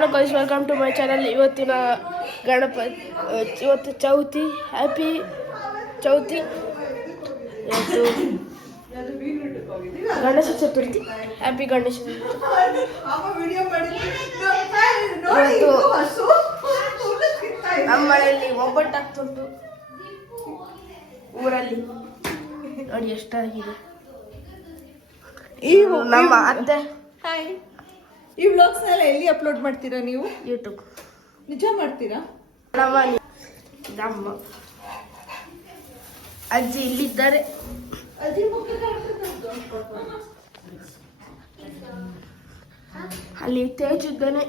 Hello guys, welcome to my channel. ಇವತ್ತಿನ ಇವತ್ತು Chauthi. Happy Chauthi. ಇವತ್ತು ಗಣೇಶ ಚತುರ್ಥಿ. ಹ್ಯಾಪಿ ಗಣೇಶ ಚತುರ್ಥಿ. ಇವತ್ತು ನಮ್ಮ ಮನೆಯಲ್ಲಿ ಒಬ್ಬಟ್ಟಾಗ್ತುಂಟು. ಊರಲ್ಲಿ ನೋಡಿ ಎಷ್ಟಾಗಿದೆ. ನಮ್ಮ ಅತ್ತೆ. ಹಾಯ್. ಈ ವ್ಲಾಗ್ಸ್ನೆಲ್ಲ ಎಲ್ಲಿ ಅಪ್ಲೋಡ್ ಮಾಡ್ತೀರಾ ನೀವು? ಯೂಟ್ಯೂಬ್. ನಿಜ ಮಾಡ್ತೀರಾ? ನಮ್ಮ ಅಜ್ಜಿ ಇಲ್ಲಿದ್ದಾರೆ. ಅಲ್ಲಿ ತೇಜ್ ಇದ್ದಾನೆ.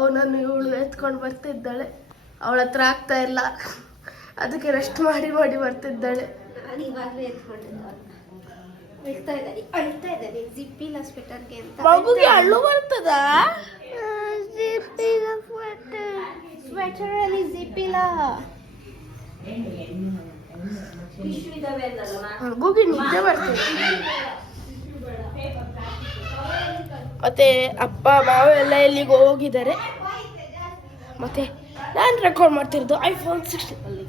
ಅವನನ್ನು ಇವಳು ಎತ್ಕೊಂಡು ಬರ್ತಿದ್ದಾಳೆ. ಅವಳ ಹತ್ರ ಆಗ್ತಾ ಇಲ್ಲ, ಅದಕ್ಕೆ ರೆಸ್ಟ್ ಮಾಡಿ ಮಾಡಿ ಬರ್ತಿದ್ದಾಳೆ. ಮಗುಗೆ ಅಳ್ಳು ಬರ್ತದ? ಸ್ವೆಟರ್ ಅಲ್ಲಿ ಜಿಪ್ ಇಲ್ಲ. ಮಗುಗೆ ನಿದ್ದೆ ಬರ್ತದೆ. ಮತ್ತೆ ಅಪ್ಪ ಮಾವ ಎಲ್ಲ ಎಲ್ಲಿಗೆ ಹೋಗಿದ್ದಾರೆ. ಮತ್ತೆ ನಾನು ರೆಕಾರ್ಡ್ ಮಾಡ್ತಿರೋದು ಐಫೋನ್ 16 ಅಲ್ಲಿ.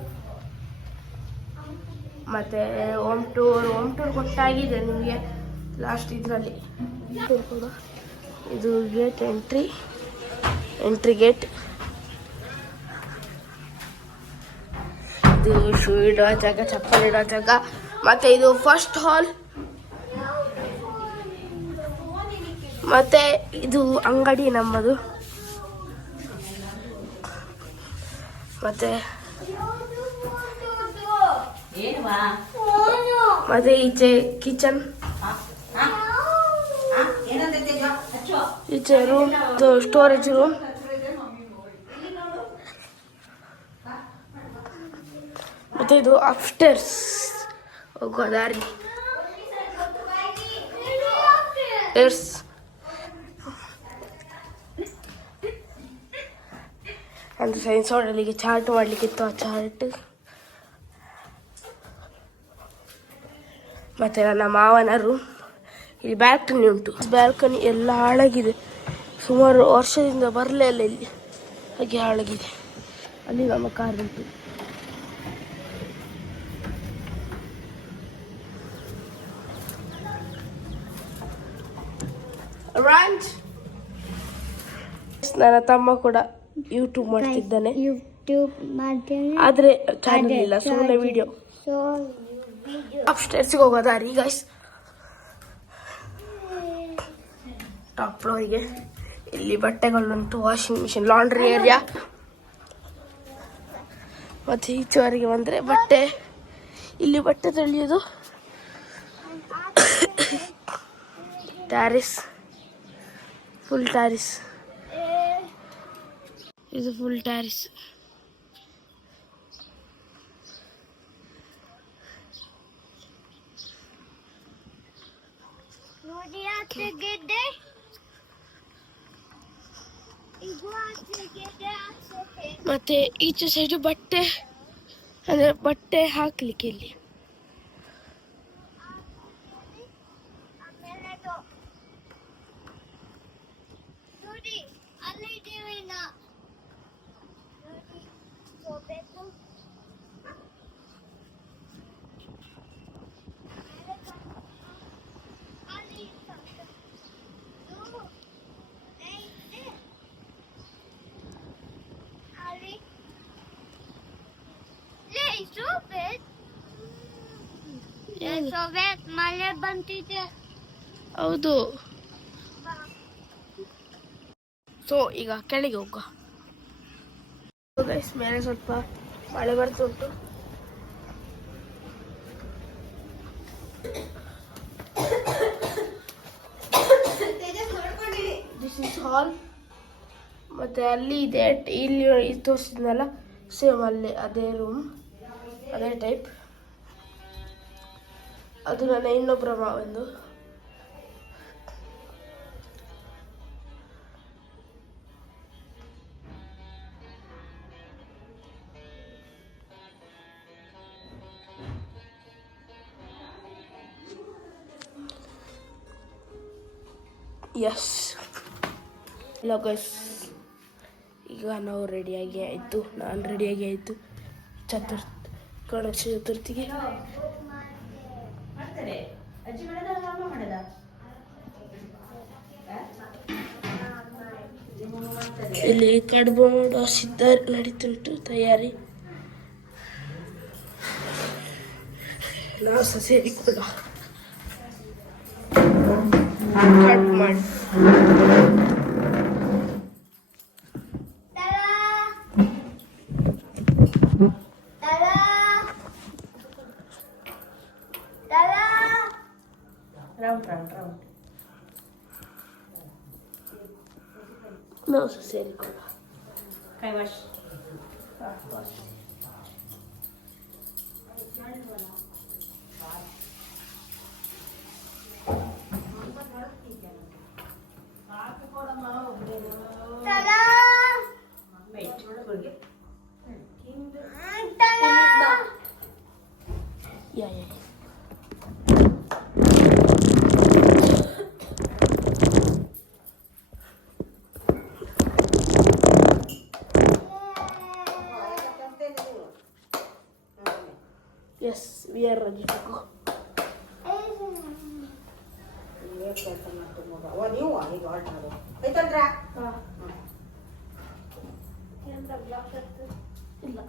ಮತ್ತೆ ಹೋಮ್ ಟೂರ್ ಗೊತ್ತಾಗಿದೆ ನಿಮಗೆ ಲಾಸ್ಟ್ ಇದರಲ್ಲಿ. ಇದು ಗೇಟ್ ಎಂಟ್ರಿ ಗೇಟ್. ಇದು ಶೂ ಇಡೋ ಜಾಗ, ಚಪ್ಪಲ್ ಇಡೋ ಜಾಗ. ಮತ್ತೆ ಇದು ಫಸ್ಟ್ ಹಾಲ್. ಮತ್ತೆ ಇದು ಅಂಗಡಿ ನಮ್ಮದು. ಮತ್ತೆ ಈಚೆ ಕಿಚನ್, ಈಚೆ ರೂಮ್, ಸ್ಟೋರೇಜ್ ರೂಮ್. ಮತ್ತೆ ಇದು ಅಪ್ಸ್ಟೇರ್ಸ್ ಹೋಗೋ ದಾರಿ. ಒಂದು ಸೈನ್ಸ್ ಹಾಲಲ್ಲಿಗೆ ಚಾರ್ಟ್ ಮಾಡಲಿಕ್ಕಿತ್ತು, ಆ ಚಾರ್ಟ್. ಮತ್ತು ನನ್ನ ಮಾವನ ರೂಮ್. ಇಲ್ಲಿ ಬ್ಯಾಲ್ಕನಿ ಉಂಟು. ಬ್ಯಾಲ್ಕನಿ ಎಲ್ಲ ಹಾಳಾಗಿದೆ, ಸುಮಾರು ವರ್ಷದಿಂದ ಬರಲೇ ಇಲ್ಲ ಇಲ್ಲಿ, ಹಾಗೆ ಹಾಳಾಗಿದೆ. ಅಲ್ಲಿ ನಮ್ಮ ಕಾರ್ ಉಂಟು. ನನ್ನ ತಮ್ಮ ಕೂಡ ಯೂಟ್ಯೂಬ್ ಮಾಡ್ತಿದ್ದಾನೆ. ಆದ್ರೆ ಚಾನಲ್ ಇಲ್ಲ, ಸುಮ್ಮನೆ ವಿಡಿಯೋ. ಅಪ್ಸ್ಟೇರ್ಸ್ಗೆ ಹೋಗೋ ದಾರಿ ಗೈಸ್. ಟಾಪ್ ಫ್ಲೋರಿಗೆ ಇಲ್ಲಿ ಬಟ್ಟೆಗಳುಂಟು, ವಾಷಿಂಗ್ ಮಿಷಿನ್, ಲಾಂಡ್ರಿ ಏರಿಯಾ. ಮತ್ತು ಈಚೆವರೆಗೆ ಬಂದರೆ ಬಟ್ಟೆ, ಇಲ್ಲಿ ಬಟ್ಟೆ ತೊಳೆಯೋದು. Terrace, full terrace. ಇದು ಫುಲ್ ಟ್ಯಾರಿಸ್. ಮತ್ತೆ ಈಚೆ ಸೈಡ್ ಬಟ್ಟೆ, ಅಂದ್ರೆ ಬಟ್ಟೆ ಹಾಕ್ಲಿಕ್ಕೆ ಇಲ್ಲಿ. ಮಳೆ ಬಂತಿದೆ. ಹೌದು. ಸೊ ಈಗ ಕೆಳಗೆ ಹೋಗುವ ಗೈಸ್. ಮೇಲೆ ಸ್ವಲ್ಪ ಮಳೆ ಬರ್ತುಂಟು. ದಿಸ್ ಇಸ್ ಹಾಲ್. ಮತ್ತೆ ಅಲ್ಲಿ ಇದೆ, ಇಲ್ಲಿ ತೋರಿಸಿದ್ನಲ್ಲ ಸೇಮ್ ಅಲ್ಲೇ ಅದೇ ರೂಮ್, ಅದೇ ಟೈಪ್. ಅದು ನನ್ನ ಇನ್ನೊಬ್ಬರ ಮಾವಂದು. ಎಸ್. Hello guys, ಈಗ ನಾವು ರೆಡಿಯಾಗಿ ಆಯಿತು, ನಾನು ರೆಡಿಯಾಗಿ ಆಯಿತು. ಗಣೇಶ ಚತುರ್ಥಿಗೆ ಇಲ್ಲಿ ಕಡುಬು ಮಾಡೋ ಸಿದ್ಧ ನಡೀತುಂಟು ತಯಾರಿ. ನಾವು ಸಹ ಸೇರಿಕೊಳ್ಳ ಕಟ್ ಮಾಡಿ ನಾವು ಸಹ ಸೇರಿಕೊಳ್ಳ ಕೈ wash. Yeah Yes, we are ready to go. ಇಲ್ಲ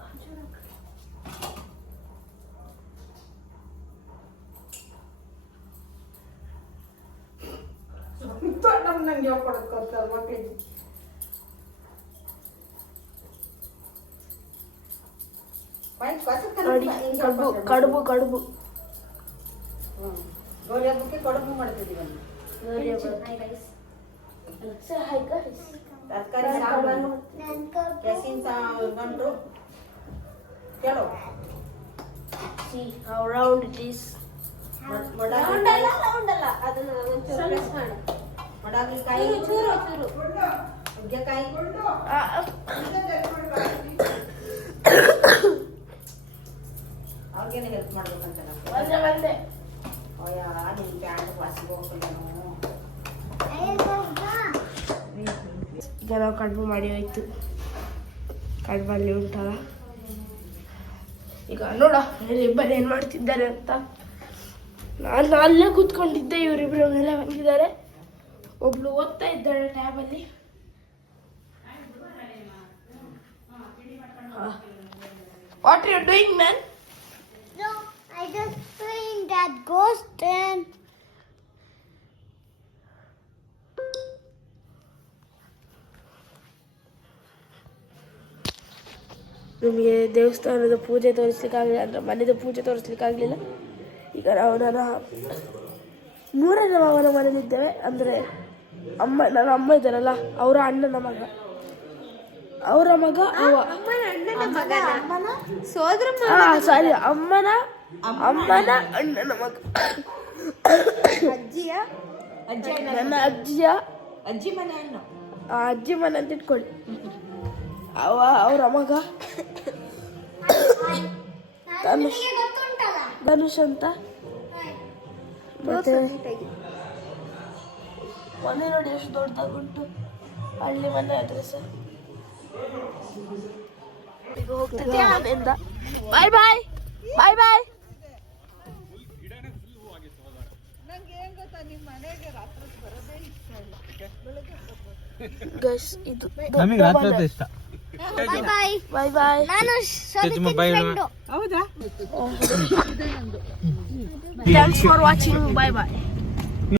ನಂಗೆ ಕೊಡ್ತಾರೆ ಮಕ್ಕಳಿಗೆ. ನೋಡಿ ಕಡುಬು ಕಡುಬು ಗೌರಿ ಹಬ್ಬಕ್ಕೆ ಕಡುಬು ಮಾಡ್ತಿದ್ದೀವಿ. ತರಕಾರಿ ಸಾಂಬಾರು ಕೆಸಿನ ಗಂಟು ಕೇಳೋ. See how round it is. ಮಡಾಗಲಿಕಾಯಿ, ನುಗ್ಗೆಕಾಯಿ, ಅವ್ರಿಗೇನೆ ಹೆಲ್ಪ್ ಮಾಡ್ಬೇಕಂತ ಬಂದೆ ಅಯ್ಯ ನಿನ್ ಬ್ಯಾಂಡ್ ವಾಸಿಗೆ ಹೋಗ್ಬೇಕು. ಈಗ ನಾವು ಕಡುಬು ಮಾಡಿ ಹೋಯ್ತು. ಕಡುಬಲ್ಲಿ ಉಂಟಲ್ಲ, ಈಗ ನೋಡ ಇವರಿಬ್ಬರು ಏನು ಮಾಡ್ತಿದ್ದಾರೆ ಅಂತ. ನಾನು ಅಲ್ಲೇ ಕೂತ್ಕೊಂಡಿದ್ದೆ, ಇವರಿಬ್ಬರು ಮೇಲೆ ಬಂದಿದ್ದಾರೆ. ಒಬ್ಳು ಓದ್ತಾ ಇದ್ದಾಳೆ ಟ್ಯಾಬಲ್ಲಿ. What you doing man? No, I just playing that ghost and ನಮಗೆ ದೇವಸ್ಥಾನದ ಪೂಜೆ ತೋರಿಸ್ಲಿಕ್ಕಾಗಲಿಲ್ಲ, ಅಂದರೆ ಮನೆಯದು ಪೂಜೆ ತೋರಿಸ್ಲಿಕ್ಕಾಗಲಿಲ್ಲ. ಈಗ ನಾವು ನನ್ನ ಮೂರನೇ ಮಾವನ ಮನೆಯಲ್ಲಿದ್ದೇವೆ. ಅಂದರೆ ನನ್ನ ಅಮ್ಮ ಇದ್ದಾರಲ್ಲ, ಅವರ ಅಣ್ಣನ ಮಗ, ಅವರ ಮಗ ಅವ ಸಾರಿ ಅಮ್ಮನ ಅಣ್ಣನ ಮಗ. ನನ್ನ ಅಜ್ಜಿ ಮನೆ ಅಣ್ಣ, ಅಜ್ಜಿ ಮನೆ ಅಂತ ಇಟ್ಕೊಳ್ಳಿ. ಅವರ ಮಗ ಧನುಷ್ ಅಂತ. ಮತ್ತೆ ಮನೆ ನೋಡಿ ಎಷ್ಟು ದೊಡ್ಡದಾಗುಂಟು, ಹಳ್ಳಿ ಮನೆ ಆದ್ರೆ ಸಹ. ಈಗ ಹೋಗ್ತಿದ್ದೆ ಮನೆಯಿಂದ. ಬಾಯ್ ಬಾಯ್ ಬಾಯ್ ಬಾಯ್. ಗೈಸ್ ಇದು ನಮಗೆ ರಾತ್ರಿ ಇಷ್ಟ. bye bye. ಬಾಯ್ ಬಾಯ್. ನಾನು ಚುಮ್ಮ bye ಹೇಳು. ಹೌದಾ? Thanks for watching. Bye bye.